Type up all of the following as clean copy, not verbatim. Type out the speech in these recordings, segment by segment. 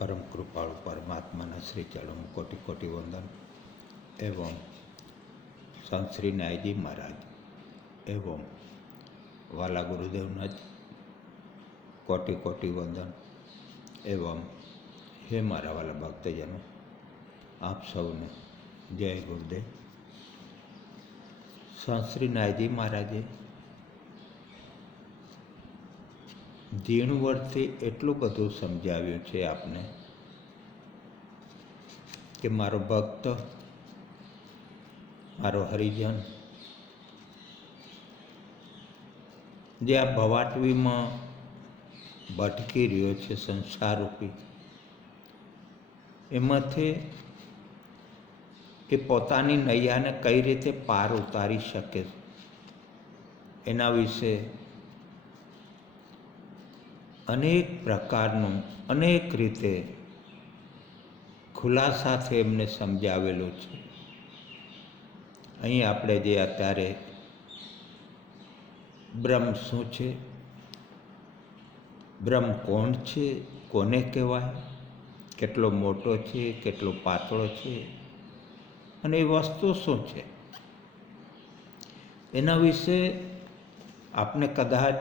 परम कृपाळु परमात्मा श्री चरण कोटि कोटि वंदन एवं संत श्री न्यायजी महाराज एवं वाला गुरुदेव कोटि कोटि वंदन एवं हे मारा वाला भक्तजनों, आप सबने जय गुरुदेव। संत श्री न्यायजी महाराजे ઝીણવટથી એટલું બધું સમજાવ્યું છે આપને કે મારો ભક્ત, મારો હરિજન જે આ ભવાટવીમાં ભટકી રહ્યો છે સંસારરૂપી, એમાંથી એ પોતાની નૈયાને કઈ રીતે પાર ઉતારી શકે એના વિશે અનેક પ્રકારનું અનેક રીતે ખુલાસાથી એમને સમજાવેલું છે। અહીં આપણે જે અત્યારે બ્રહ્મ શું છે, બ્રહ્મ કોણ છે, કોને કહેવાય, કેટલો મોટો છે, કેટલો પાતળો છે અને એ વસ્તુ શું છે, એના વિશે આપને કદાચ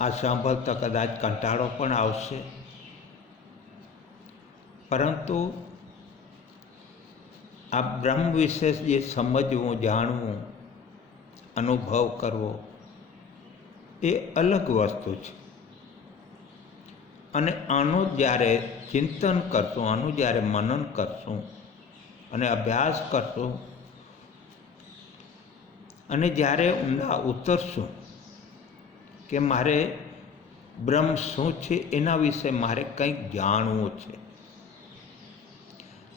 આ સાંભળતા કદાચ કંટાળો પણ આવશે, પરંતુ આ બ્રહ્મ વિશે જે સમજવું, જાણવું, અનુભવ કરવો એ અલગ વસ્તુ છે। અને આનું જ્યારે ચિંતન કરશું, આનું જ્યારે મનન કરશું અને અભ્યાસ કરશું અને જ્યારે ઊંડા ઉતરશું કે મારે બ્રહ્મ શું છે એના વિશે મારે કંઈક જાણવું છે,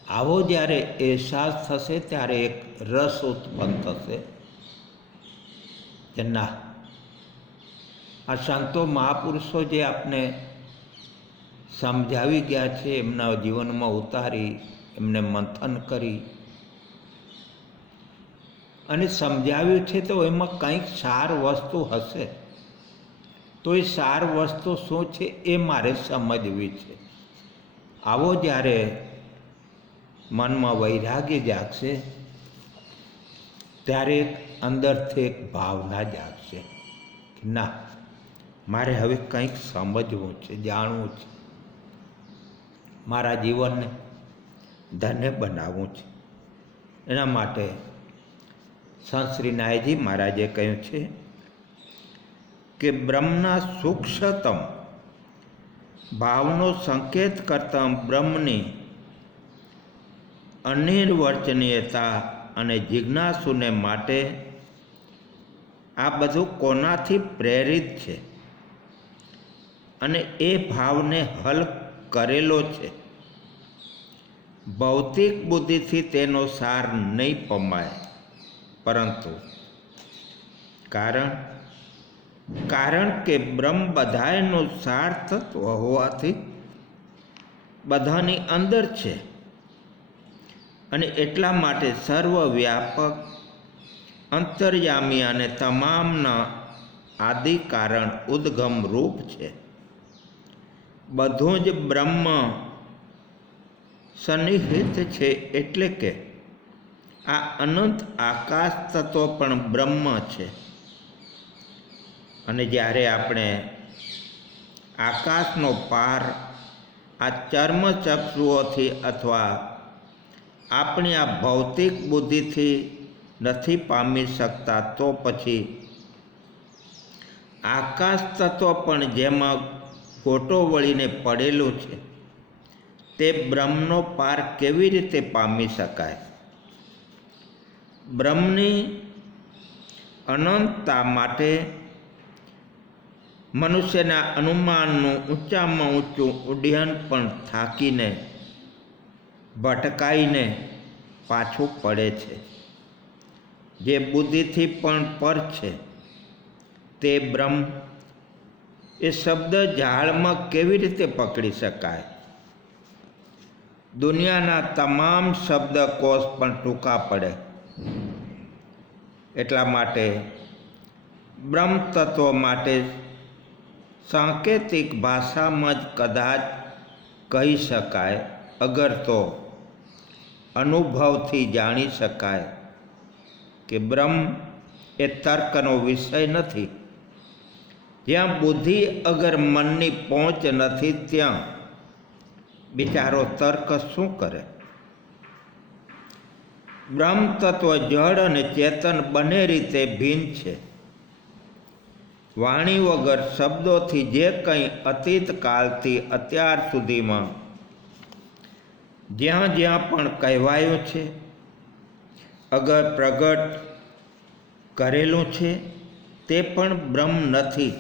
આવો જ્યારે અહેસાસ થશે ત્યારે એક રસ ઉત્પન્ન થશે કે ના, આ સંતો મહાપુરુષો જે આપને સમજાવી ગયા છે, એમના જીવનમાં ઉતારી, એમને મંથન કરી અને સમજાવ્યું છે, તો એમાં કંઈક સાર વસ્તુ હશે। તો એ સાર વસ્તુ શું છે એ મારે સમજવી છે। આવો જ્યારે મનમાં વૈરાગ્ય જાગશે ત્યારે અંદરથી એક ભાવના જાગશે કે ના, મારે હવે કંઈક સમજવું છે, જાણવું છે, મારા જીવનને ધન્ય બનાવવું છે। એના માટે સંત શ્રી નાયજી મહારાજે કહ્યું છે કે બ્રહ્મના સૂક્ષ્મતમ ભાવનો સંકેત કરતા બ્રહ્મની અનિર્વચનીયતા અને જિજ્ઞાસુને માટે આ બધું કોનાથી પ્રેરિત છે અને એ ભાવને હલ કરેલો છે। ભૌતિક બુદ્ધિથી તેનો સાર નહીં પમાય, પરંતુ કારણ કે બ્રહ્મ બધાયનું સાર તત્વ હોવાથી બધાની અંદર છે અને એટલા માટે સર્વવ્યાપક, અંતર્યામી અને તમામના આદિ કારણ ઉદ્ગમ રૂપ છે। બધું જ બ્રહ્મ સન્નિહિત છે, એટલે કે આ અનંત આકાશ તત્વ પણ બ્રહ્મ છે। અને જ્યારે આપણે આકાશનો પાર આ ચર્મચક્ષુઓથી અથવા આપણી આ ભૌતિક બુદ્ધિથી નથી પામી શકતા, તો પછી આકાશ તત્વ પણ જેમાં ગોટો વળીને પડેલું છે તે બ્રહ્મનો પાર કેવી રીતે પામી શકાય? બ્રહ્મની અનંતતા માટે મનુષ્યના અનુમાનનું ઊંચામાં ઊંચું ઉડ્ડયન પણ થાકીને, ભટકાઈને પાછું પડે છે। જે બુદ્ધિથી પણ પર છે તે બ્રહ્મ એ શબ્દ ઝાડમાં કેવી રીતે પકડી શકાય? દુનિયાના તમામ શબ્દકોશ પણ ટૂંકા પડે। એટલા માટે બ્રહ્મ તત્વ માટે સાંકેતિક ભાષામાં જ કદાચ કહી શકાય, અગર તો અનુભવથી જાણી શકાય કે બ્રહ્મ એ તર્કનો વિષય નથી. જ્યાં બુદ્ધિ અગર મનની પહોંચ નથી ત્યાં બિચારો તર્ક શું કરે? બ્રહ્મ તત્વ જળ અને ચેતન બંને રીતે ભિન્ન છે. વાણી વગર શબ્દોથી જે કંઈ અતીત કાળથી અત્યાર સુધીમાં જ્યાં જ્યાં પણ કહેવાયું છે, અગર પ્રગટ કરેલું છે, તે પણ બ્રહ્મ નથી,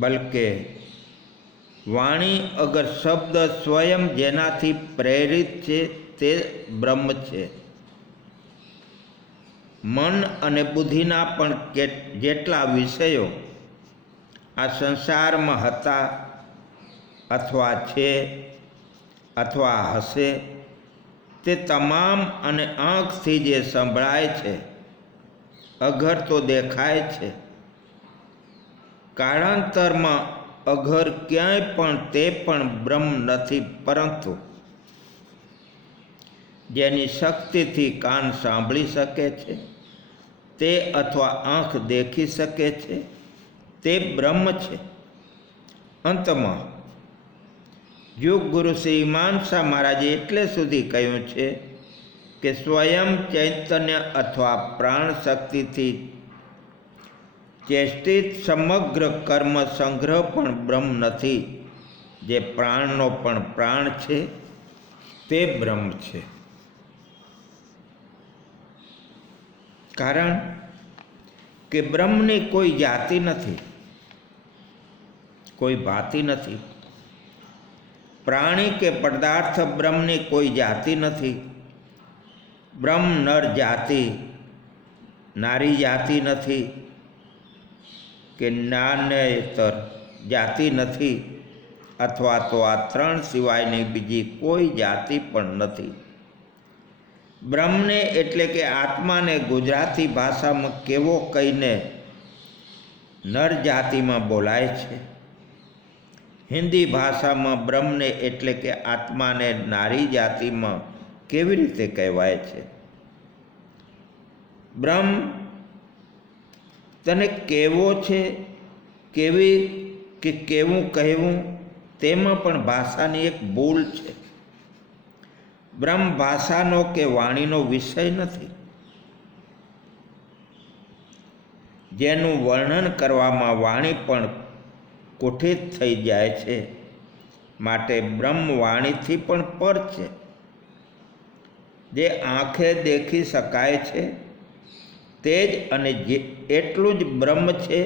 બલકે વાણી અગર શબ્દ સ્વયં જેનાથી પ્રેરિત છે તે બ્રહ્મ છે. મન અને બુદ્ધિના પણ જેટલા વિષયો આ સંસારમાં હતા અથવા છે અથવા હશે, તે તમામ અને આંખથી જે સંભળાય છે, અઘર તો દેખાય છે, કાળાંતરમાં અઘર ક્યાંય પણ તે પણ બ્રહ્મ નથી, પરંતુ જેની શક્તિથી કાન સાંભળી શકે છે તે અથવા આંખ દેખી શકે છે તે બ્રહ્મ છે. અંતમાં યોગ ગુરુ શ્રી માનસા મહારાજે એટલે સુધી કહ્યું છે કે સ્વયં ચૈતન્ય અથવા પ્રાણ શક્તિથી ચેષ્ટિત સમગ્ર કર્મ સંગ્રહ પણ બ્રહ્મ નથી. જે પ્રાણનો પણ પ્રાણ છે તે બ્રહ્મ છે. કારણ કે બ્રહ્મની કોઈ જાતિ નથી, કોઈ ભાતિ નથી. પ્રાણી કે પદાર્થ બ્રહ્મની કોઈ જાતિ નથી. બ્રહ્મ નર જાતિ, નારી જાતિ નથી કે જ્ઞાનેતર જાતિ નથી, અથવા તો આ ત્રણ સિવાયની બીજી કોઈ જાતિ પણ નથી. બ્રહ્મને એટલે કે આત્માને ગુજરાતી ભાષામાં કેવો કહીને નર જાતિમાં બોલાય છે, હિન્દી ભાષામાં બ્રહ્મને એટલે કે આત્માને નારી જાતિમાં કેવી રીતે કહેવાય છે? બ્રહ્મ તને કેવો છે, કેવી કે કેવું કહેવું, તેમાં પણ ભાષાની એક ભૂલ છે. બ્રહ્મ ભાષાનો કે વાણીનો વિષય નથી. જેનું વર્ણન કરવામાં વાણી પણ કુઠિત થઈ જાય છે, માટે બ્રહ્મ વાણીથી પણ પર છે. જે આંખે દેખી શકાય છે તે જ અને જે એટલું જ બ્રહ્મ છે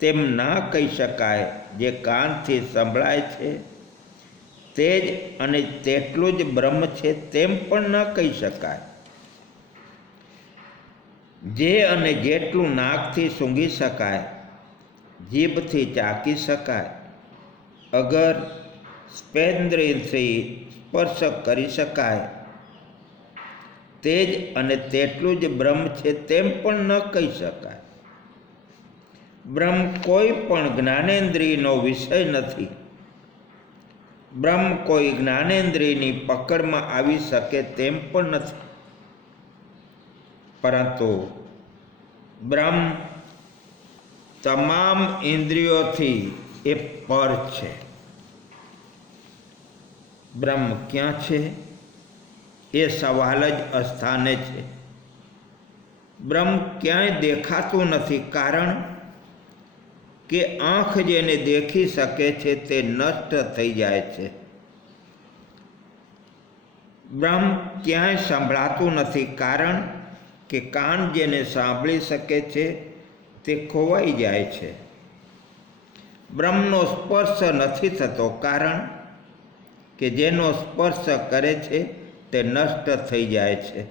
તેમ ના કહી શકાય. જે કાનથી સંભળાય છે તે જ અને તેટલું જ બ્રહ્મ છે તેમ પણ ન કહી શકાય. જે અને જેટલું નાકથી સૂંઘી શકાય, જીભથી ચાખી શકાય, અગર સ્પેન્દ્રિયથી સ્પર્શ કરી શકાય, તે જ અને તેટલું જ બ્રહ્મ છે તેમ પણ ન કહી શકાય. બ્રહ્મ કોઈ પણ જ્ઞાનેન્દ્રિયનો વિષય નથી. બ્રહ્મ કોઈ જ્ઞાનેન્દ્રિયની પકડમાં આવી શકે તેમ પણ નથી. પરંતુ બ્રહ્મ તમામ ઇન્દ્રિયોથી એ પર છે. બ્રહ્મ ક્યાં છે એ સવાલ જ અસ્થાને છે. બ્રહ્મ ક્યાંય દેખાતું નથી, કારણ કે આંખ જેને દેખી શકે છે તે નષ્ટ થઈ જાય છે. બ્રહ્મ ક્યાંય સંભળાતું નથી, કારણ કે કાન જેને સાંભળી શકે છે તે ખોવાઈ જાય છે. બ્રહ્મનો સ્પર્શ નથી થતો, કારણ કે જેનો સ્પર્શ કરે છે તે નષ્ટ થઈ જાય છે.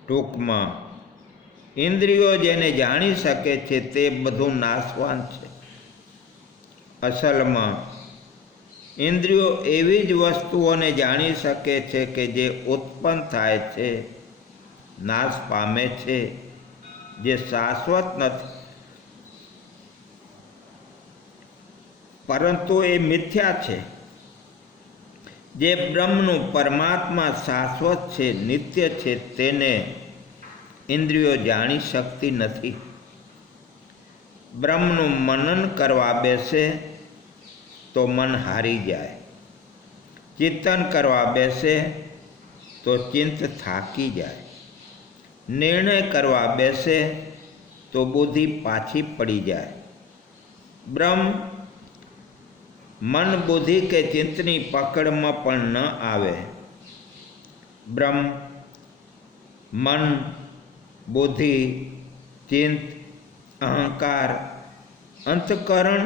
ટૂંકમાં ઇન્દ્રિયો જેને જાણી શકે છે તે બધું નાશવાન છે. અસલમાં ઇન્દ્રિયો એવી જ વસ્તુઓને જાણી શકે છે કે જે ઉત્પન્ન થાય છે, નાશ પામે છે, જે શાશ્વત નથી. પરંતુ એ મિથ્યા છે. જે બ્રહ્મનું પરમાત્મા શાશ્વત છે, નિત્ય છે, તેને ઇન્દ્રિયો જાણી શકતી નથી. બ્રહ્મનું મનન કરવા બેસે તો મન હારી જાય. ચિંતન કરવા બેસે તો ચિંત થાકી જાય. નિર્ણય કરવા બેસે તો બુદ્ધિ પાછી પડી જાય. બ્રહ્મ મન, બુદ્ધિ કે ચિંતની પકડમાં પણ ન આવે. બ્રહ્મ મન, બુદ્ધિ, ચિંત, અહંકાર, અંતઃકરણ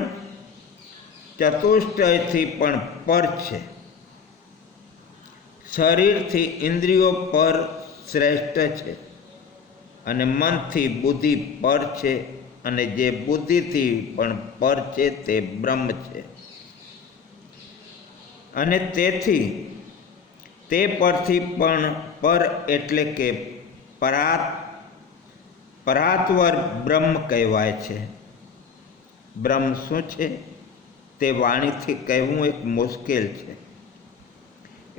ચતુષ્ટયથી પણ પર છે. શરીરથી ઇન્દ્રિયો પર શ્રેષ્ઠ છે અને મનથી બુદ્ધિ પર છે, અને જે બુદ્ધિથી પણ પર છે તે બ્રહ્મ છે. અને તેથી તે પરથી પણ પર એટલે કે પરાત્પર બ્રહ્મ કહેવાય છે. બ્રહ્મ શું છે તે વાણીથી કહેવું એક મુશ્કેલ છે.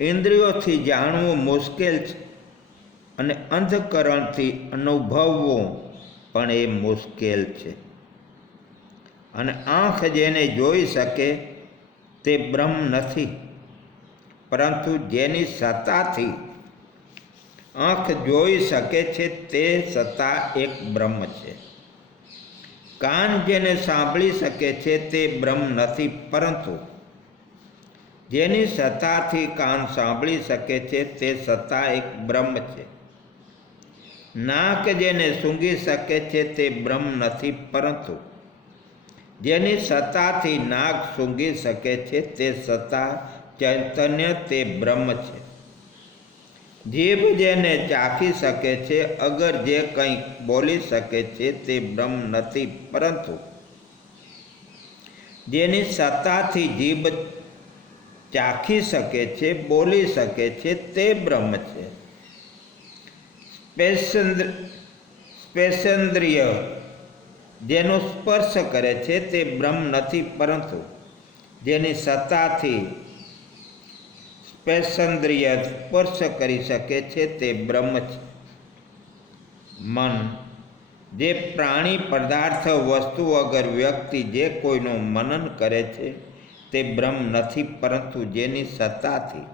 ઇન્દ્રિયોથી જાણવું મુશ્કેલ છે અને અંતઃકરણથી અનુભવવું પણ એ મુશ્કેલ છે. અને આંખ જેને જોઈ શકે તે બ્રહ્મ નથી, પરંતુ જેની સત્તાથી આંખ જોઈ શકે છે તે સત્તા એક બ્રહ્મ છે. કાન જેને સાંભળી શકે છે તે બ્રહ્મ નથી, પરંતુ જેની સત્તાથી કાન સાંભળી શકે છે તે સત્તા એક બ્રહ્મ છે. નાક જેને સૂંઘી શકે છે તે બ્રહ્મ નથી, પરંતુ જેની સત્તાથી નાક સૂંઘી શકે છે તે સત્તા ચૈતન્ય તે બ્રહ્મ છે. જીભ જેને ચાખી શકે છે, અગર જે કંઈ બોલી શકે છે તે બ્રહ્મ નથી, પરંતુ જેની સત્તાથી જીભ ચાખી શકે છે, બોલી શકે છે તે બ્રહ્મ છે. સ્પર્શેન્દ્રિય જેનો સ્પર્શ કરે છે તે બ્રહ્મ નથી, પરંતુ જેની સત્તાથી સ્પર્શેન્દ્રિય સ્પર્શ કરી શકે છે તે બ્રહ્મ છે. મન જે પ્રાણી, પદાર્થ, વસ્તુ વગર વ્યક્તિ જે કોઈનું મનન કરે છે તે બ્રહ્મ નથી, પરંતુ જેની સત્તાથી,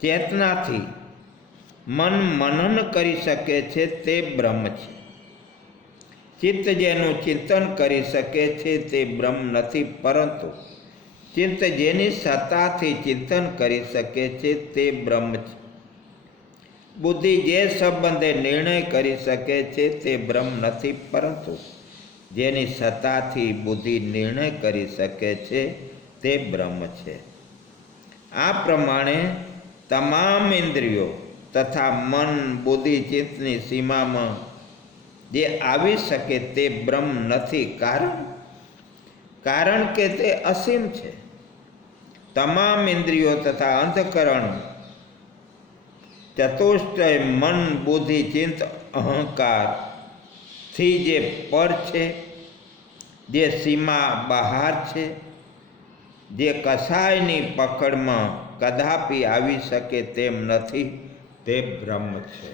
ચેતનાથી મન મનન કરી શકે છે તે બ્રહ્મ છે. ચિત્ત જેનું ચિંતન કરી શકે છે તે બ્રહ્મ નથી, પરંતુ ચિત્ત જેની સત્તાથી ચિંતન કરી શકે છે તે બ્રહ્મ છે. બુદ્ધિ જે સંબંધે નિર્ણય કરી શકે છે તે બ્રહ્મ નથી, પરંતુ જેની સત્તાથી બુદ્ધિ નિર્ણય કરી શકે છે તે બ્રહ્મ છે. આ પ્રમાણે તમામ ઇન્દ્રિયો તથા મન, બુદ્ધિ, ચિત્તની સીમામાં જે આવી શકે તે બ્રહ્મ નથી, કારણ કે તે અસીમ છે. તમામ ઇન્દ્રિયો તથા અંતઃકરણ ચતુષ્ટય મન, બુદ્ધિ, ચિત્ત, અહંકારથી જે પર છે, જે સીમા બહાર છે, જે કસાયની પકડમાં કદાપી આવી શકે તેમ નથી, તે બ્રહ્મ છે.